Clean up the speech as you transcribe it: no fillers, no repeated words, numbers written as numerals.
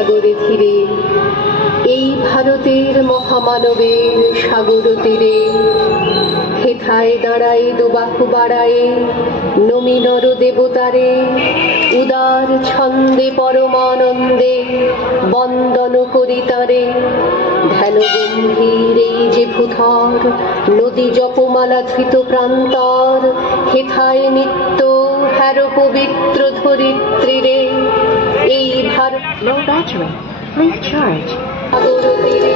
সাগরে ধীরে, এই ভারতের মহামানবের সাগর তীরে, হেথায় দাঁড়ায় দুবাহু বাড়ায়ে নমি নর দেবতারে, উদার ছন্দে পরমানন্দে বন্দন করি তারে। ধ্যান গম্ভীর এই যে ভূধর, নদী জপমালা ধৃত প্রান্তর, হেথায় নিত্য হ্যার পবিত্র ধরিত্রীরে, এই Bharat Low battery. Please charge. সাগর তীরে।